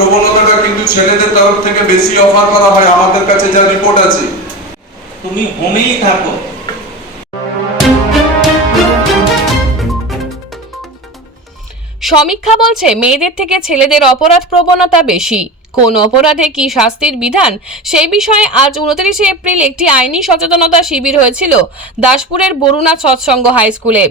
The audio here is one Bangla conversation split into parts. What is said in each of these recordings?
প্রবণতাটা কিন্তু ছেলেদের তরফ থেকে বেশি অফার করা হয়। আমাদের কাছে যা রিপোর্ট আছে। তুমি হোমেই থাকো। সমীক্ষা বলছে মেয়েদের থেকে ছেলেদের অপরাধ প্রবণতা বেশি। কোন অপরাধে কি শাস্তির বিধান? সেই বিষয়ে আজ উনত্রিশে এপ্রিল একটি আইনি সচেতনতা শিবির হয়েছিল দাসপুরের বরুণা সৎসঙ্গ হাই স্কুলে।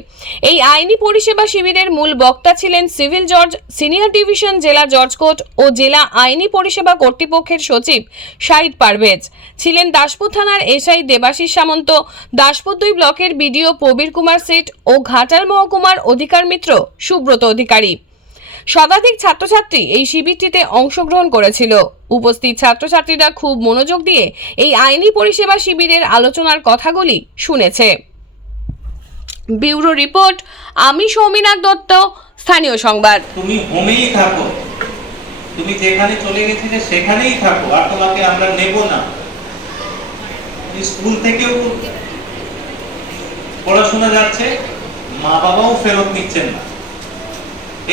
এই আইনি পরিষেবা শিবিরের মূল বক্তা ছিলেন সিভিল জজ, সিনিয়র ডিভিশন জেলা জজ কোর্ট ও জেলা আইনি পরিষেবা কর্তৃপক্ষের সচিব শাহিদ পারভেজ। ছিলেন দাসপুর থানার এসআই দেবাশিস সামন্ত, দাসপুর দুই ব্লকের বিডিও প্রবীর কুমার সেঠ ও ঘাটাল মহকুমার অধিকার মিত্র সুব্রত অধিকারী। শতাধিক ছাত্রছাত্রী এই শিবিরটিতে অংশগ্রহণ করেছিল। উপস্থিত ছাত্রছাত্রীরা খুব মনোযোগ দিয়ে এই আইনি পরিষেবা শিবিরের আলোচনার কথাগুলি শুনেছে। ব্যুরো রিপোর্ট, আমি সৌমিনাথ দত্ত, স্থানীয় সংবাদ। তুমি হোমেই থাকো। তুমি যেখানে চলে গেছিলে সেখানেই থাকো, আর তোমাকে আমরা নেব না। স্কুল থেকেও পড়াশোনা যাচ্ছে মা বাবাও ফেরত নিচ্ছেন না।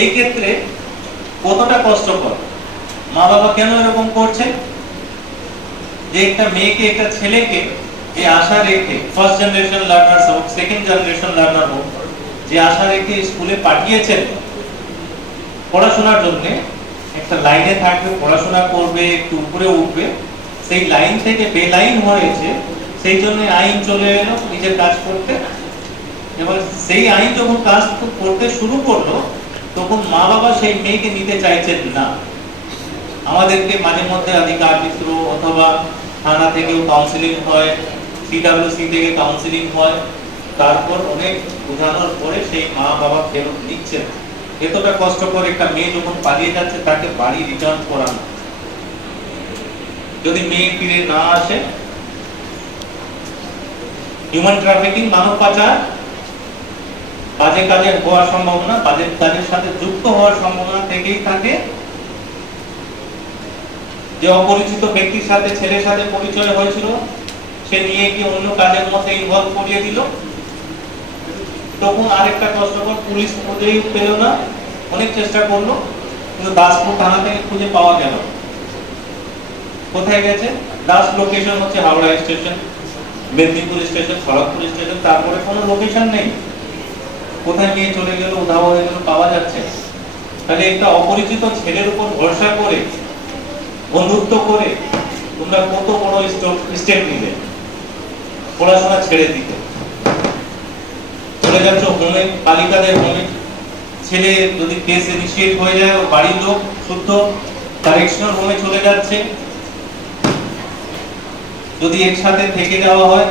এই ক্ষেত্রে কতটা কষ্টকর? মা বাবা কেন এরকম করছেন যে একটা মেয়েকে, একটা ছেলেকে যে আশা রেখে ফার্স্ট জেনারেশন লার্নার হোক সেকেন্ড জেনারেশন লার্নার হোক, যে আশা রেখে স্কুলে পাঠিয়েছেন, পড়াশোনার জন্য একটা লাইনে থাকবে, পড়াশোনা করবে, একটু উপরে উঠবে, সেই লাইন থেকে বেলাইন হয়েছে, সেই জন্য আইন চলে এলো, নিজের কাজ করতে। এবার সেই আইন যখন কাজ করতে শুরু করল তখন মা বাবা সেই মেয়েকে নিতে চাইছেন না। আমাদেরকে মাঝে মধ্যে অধিকার মিত্র অথবা থানা থেকেও কাউন্সিলিং হয় সিডাব্লিউসি থেকে কাউন্সিলিং হয়। তারপর অনেক বোঝানোর পরে সেই মা বাবা ফেরত নিচ্ছেন। এতটা কষ্ট করে একটা মেয়ে যখন পালিয়ে যাচ্ছে, তাকে বাড়ি রিটার্ন করানো। যদি মেয়ে ফিরে না আসে হিউম্যান ট্রাফিকিং মানব পাচার বাজে কাজে হওয়ার সম্ভাবনা, বাজে কাজের সাথে যুক্ত হওয়ার সম্ভাবনা থেকেই থাকে। যে অপরিচিত ব্যক্তির সাথে, ছেলের সাথে পরিচয় হয়েছিল, সে নিয়ে গিয়ে অন্য কাজের মধ্যে ইনভলভ করিয়ে দিল। তখন আরেকটা কষ্টকর পুলিশ খুঁজেই পেল না, অনেক চেষ্টা করল, কিন্তু দাসপুর থানা থেকে খুঁজে পাওয়া গেল। কোথায় গেছে? দাস লোকেশন হচ্ছে Howrah station, Medinipur station, Kharagpur station, তারপরে কোনো লোকেশন নেই। কোথায় নিয়ে চলে গেল, উধাও হয়ে গেল, পাওয়া যাচ্ছে তাহলে একটা অপরিচিত ছেলের উপর ভরসা করে, বন্ধুত্ব করে, তোমরা কত বড় স্টেপ নিলে? পড়াশোনা ছেড়ে দিতে। চলে যাচ্ছ হোমে বালিকাদের হোমে। ছেলে যদি কেস ইনিশিয়েট হয়ে যায় বাড়ির লোক, শুদ্ধ কারেকশনাল হোমে চলে যাচ্ছে। যদি একসাথে থেকে যাওয়া হয়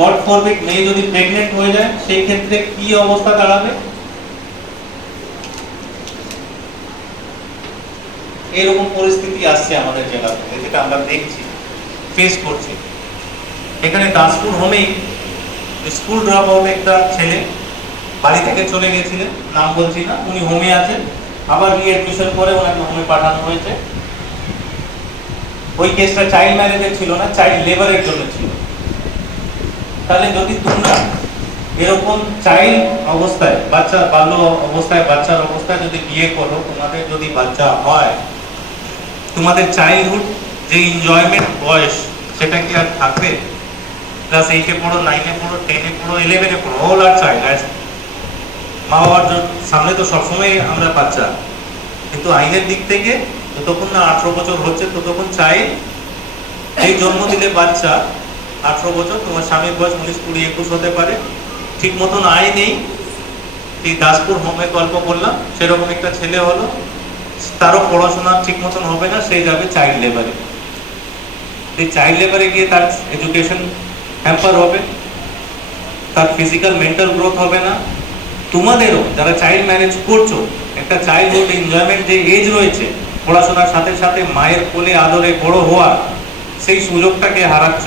গড ফরবিট মেয়ে যদি প্রেগনেন্ট হয়ে যায়, সেই ক্ষেত্রে কি অবস্থা দাঁড়াবে? এরকম পরিস্থিতি আসছে আমাদের জেলাতে যেটা আমরা দেখছি ফেস করছি। এখানে দাসপুর হোমেই স্কুল ড্রপ আউট একটা ছেলে বাড়ি থেকে চলে গেছিলেন, নাম বলছি না, উনি হোমে আছেন, আবার রিএডমিশন করে ওনাকে হোমে পাঠানো হয়েছে। ওই কেসটা চাইল্ড ম্যারেজের ছিল না চাইল্ড লেবারের জন্য ছিল। তাহলে যদি তোমরা এরকম চাইল্ড অবস্থায়, বাচ্চা, বাল্য অবস্থায়, বাচ্চার অবস্থায় যদি বিয়ে করো, তোমাদের যদি বাচ্চা হয়, তোমাদের চাইল্ডহুড যে এনজয়মেন্ট বয়স, সেটা কি আর থাকবে? ক্লাস এইটে পড়ো নাইনে পড়ো টেনে পড়ো ইলেভেনে পড়ো অল আর চাইল্ড মা বাবার সামনে তো সবসময় আমরা বাচ্চা। কিন্তু আইনের দিক থেকে যতক্ষণ না আঠারো বছর হচ্ছে, ততক্ষণ চাই এই জন্ম দিলে বাচ্চা আঠারো বছর, তোমার স্বামীর বয়স উনিশ কুড়ি একুশ হতে পারে। ঠিক মতন আয় নেই। এই দাসপুর হোমে গল্প করলাম, সেরকম একটা ছেলে হলো। তারও পড়াশোনা ঠিক মতন হবে না, সে যাবে চাইল্ড লেবারে এই চাইল্ড লেবারে গিয়ে তার এডুকেশন হ্যাম্পার হবে। তার ফিজিক্যাল মেন্টাল গ্রোথ হবে না। তোমাদেরও যারা চাইল্ড ম্যানেজ করছ, একটা চাইল্ডহুড এনজয়মেন্ট যে এজ রয়েছে, পড়াশোনার সাথে সাথে মায়ের কোলে আদরে বড় হওয়ার, সেই সুযোগটাকে হারাচ্ছ।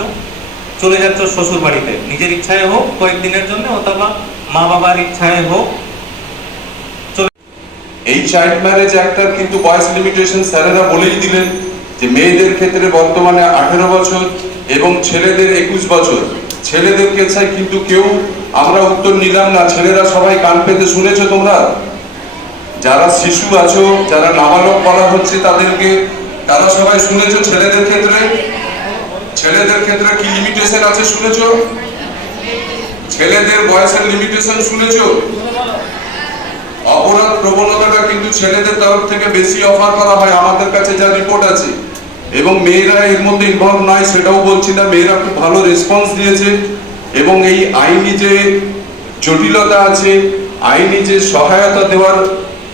চলে যাচ্ছ শ্বশুর বাড়িতে নিজের ইচ্ছায় হোক, কয়েকদিনের জন্য অথবা মা বাবার ইচ্ছায় হোক। এই চাইল্ড ম্যারেজ অ্যাক্টার কিন্তু বয়স লিমিটেশন স্যারেরা বলেই দিলেন যে মেয়েদের ক্ষেত্রে বর্তমানে আঠেরো বছর এবং ছেলেদের একুশ বছর। ছেলেদের কেসায় কিন্তু কেউ আমরা উত্তর নিলাম না, ছেলেরা সবাই কান পেতে শুনেছো তোমরা? যারা শিশু আছো, যারা নাবালক বলা হচ্ছে তাদেরকে, তারা সবাই শুনেছো ছেলেদের ক্ষেত্রে? ছেলেদের ক্ষেত্রে কি লিমিটেশন আছে শুনেছো? ছেলেদের বয়সের লিমিটেশন শুনেছো? অপরাধ প্রবণতাটা কিন্তু ছেলেদের তরফ থেকে বেশি অফার করা হয়, আমাদের কাছে যা রিপোর্ট আছে। এবং মেয়েরা এর মধ্যে ইনভলভ নয়, সেটাও বলছি না, মেয়েরা খুব ভালো রেসপন্স দিয়েছে। এবং এই আইনি যে জটিলতা আছে, আইনি যে সহায়তা দেওয়ার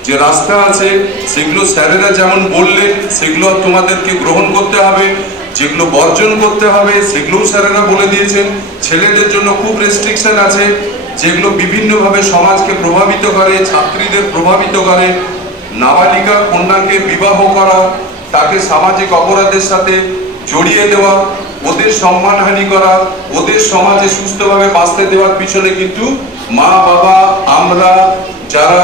যে রাস্তা আছে, সেগুলো স্যারেরা যেমন বললে সেগুলো তোমাদেরকে গ্রহণ করতে হবে। যেগুলো বর্জন করতে হবে, সেগুলোও স্যারেরা বলে দিয়েছেন। ছেলেদের জন্য খুব রেস্ট্রিকশন আছে, যেগুলো বিভিন্নভাবে সমাজকে প্রভাবিত করে, ছাত্রীদের প্রভাবিত করে। নাবালিকা কন্যাকে বিবাহ করা, তাকে সামাজিক অপরাধের সাথে জড়িয়ে দেওয়া, ওদের সম্মানহানি করা, ওদের সমাজে সুস্থভাবে বাঁচতে দেওয়ার পিছনে কিন্তু মা, বাবা, আমরা যারা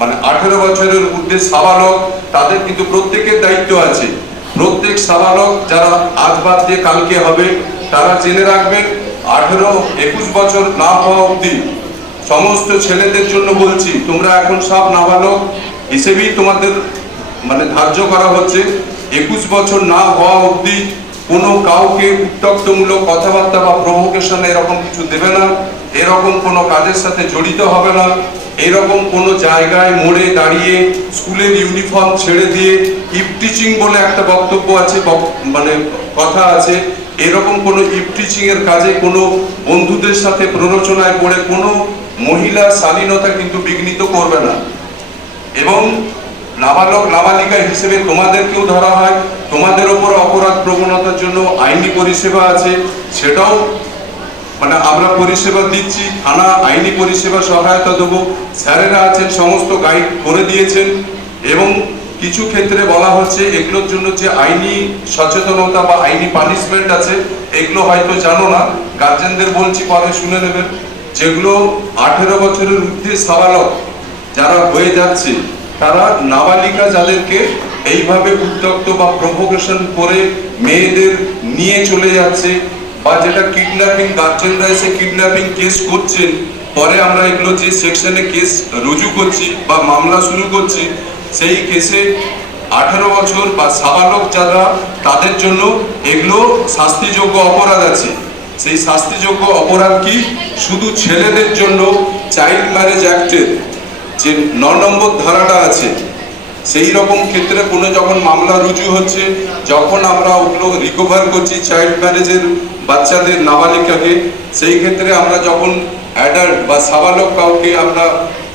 মানে আঠেরো বছরের ঊর্ধ্বে সাবালক, তাদের কিন্তু প্রত্যেকের দায়িত্ব আছে। প্রত্যেক সাবালক যারা আজ বাদ দিয়ে কালকে হবে, তারা জেনে রাখবেন, আঠেরো একুশ বছর না হওয়া অবধি সমস্ত ছেলেদের জন্য বলছি, তোমরা এখন সব নাবালক হিসেবেই তোমাদের মানে ধার্য করা হচ্ছে। একুশ বছর না হওয়া অবধি কোনো কাউকে উত্তক্তমূলক কথাবার্তা বা প্রভোকেশন এরকম কিছু দেবে না, এরকম কোনো কাজের সাথে জড়িত হবে না। এরকম কোনো জায়গায় মোড়ে দাঁড়িয়ে স্কুলের ইউনিফর্ম ছেড়ে দিয়ে ইফ টিচিং বলে একটা বক্তব্য আছে মানে কথা আছে, এরকম কোনো ইফ এর কাজে কোনো বন্ধুদের সাথে প্ররোচনায় পড়ে কোনো মহিলার স্বাধীনতা কিন্তু বিঘ্নিত করবে না। এবং নাবালক, নাবালিকা হিসেবে তোমাদেরকেও ধরা হয়, তোমাদের ওপর অপরাধ প্রবণতার জন্য আইনি পরিষেবা আছে, সেটাও মানে আমরা পরিষেবা দিচ্ছি, থানা আইনি পরিষেবা সহায়তা দেবো। স্যারেরা আছেন, সমস্ত গাইড করে দিয়েছেন এবং কিছু ক্ষেত্রে বলা হচ্ছে এগুলোর জন্য যে আইনি সচেতনতা বা আইনি পানিশমেন্ট আছে, এগুলো হয়তো জানো না। গার্জেনদের বলছি, পরে শুনে নেবেন। যেগুলো আঠেরো বছরের ঊর্ধ্বে সাবালক যারা হয়ে যাচ্ছে, তারা নাবালিকা যাদেরকে এইভাবে উত্তক্ত বা প্রভোকেশন করে মেয়েদের নিয়ে চলে যাচ্ছে বা যেটা কিডন্যাপিং গার্জেনরা এসে কিডন্যাপিং কেস করছেন পরে আমরা এগুলো যে সেকশনে কেস রুজু করছি বা মামলা শুরু করছি, সেই কেসে আঠারো বছর বা সাবালক যারা, তাদের জন্য এগুলো শাস্তিযোগ্য অপরাধ আছে। সেই শাস্তিযোগ্য অপরাধ কি? শুধু ছেলেদের জন্য চাইল্ড ম্যারেজ অ্যাক্টের যে ন নম্বর ধারাটা আছে, সেই রকম ক্ষেত্রে কোনো যখন মামলা রুজু হচ্ছে, যখন আমরা ওগুলো রিকভার করছি চাইল্ড ম্যারেজের বাচ্চাদের নাবালিকাকে, সেই ক্ষেত্রে আমরা যখন অ্যাডাল্ট বা সাবালক কাউকে আমরা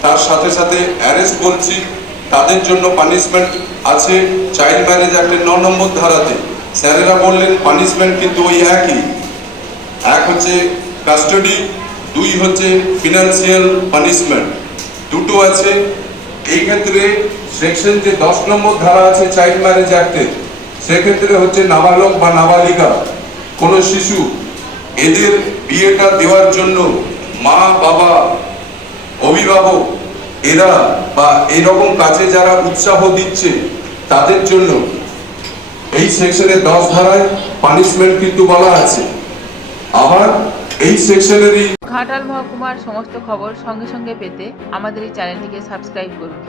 তার সাথে সাথে অ্যারেস্ট করছি, তাদের জন্য পানিশমেন্ট আছে। চাইল্ড ম্যারেজ অ্যাক্টের ন নম্বর ধারাতে স্যারেরা বললেন পানিশমেন্ট কিন্তু ওই একই। এক হচ্ছে কাস্টাডি দুই হচ্ছে ফিনান্সিয়াল পানিশমেন্ট দুটো আছে। এই ক্ষেত্রে সেকশন যে দশ নম্বর ধারা আছে চাইল্ড ম্যারেজ অ্যাক্টে সেক্ষেত্রে হচ্ছে নাবালক বা নাবালিকা। কোনো শিশু এদের বিয়েটা দেওয়ার জন্য মা, বাবা, অভিভাবক, এরা বা এরকম কাজে যারা উৎসাহ দিচ্ছে, তাদের জন্য এই সেকশনের দশ ধারায় পানিশমেন্ট কিন্তু বলা আছে। আবার এই সেকশনেরই ঘাটাল মহকুমার সমস্ত খবর সঙ্গে সঙ্গে পেতে আমাদের এই চ্যানেলটিকে সাবস্ক্রাইব করুন।